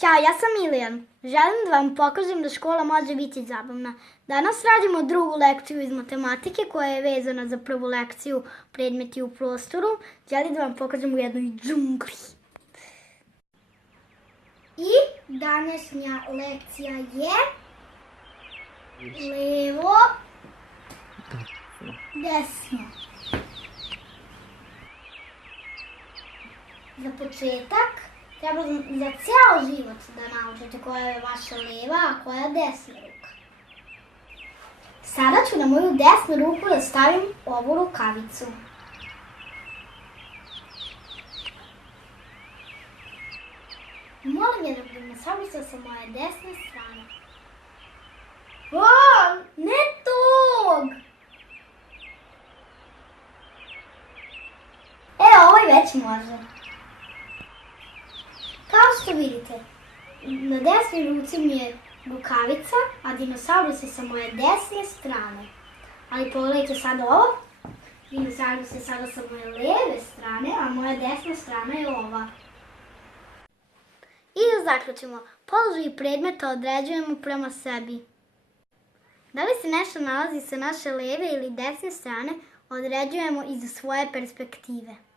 Ćao, ja sam Milijan. Želim da vam pokažem da škola može biti zabavna. Danas radimo drugu lekciju iz matematike koja je vezana za prvu lekciju predmeti u prostoru. Želim da vam pokažem u jednoj džungli. I današnja lekcija je levo, desno. Za početak treba za cijel život da naučite koja je vaša leva, a koja je desna ruka. Sada ću na moju desnu ruku da stavim ovu rukavicu. Molim je da me sabuša sa moje desne strane. O, ne tog! Ovaj već može. Kao što vidite, na desnoj ruci mi je rukavica, a dinosaurus je sa moje desne strane. Ali pogledajte sad ovo. Dinosaurus je sada sa moje leve strane, a moja desna strana je ova. I da zaključimo, položaj predmeta određujemo prema sebi. Da li se nešto nalazi sa naše leve ili desne strane, određujemo iz svoje perspektive.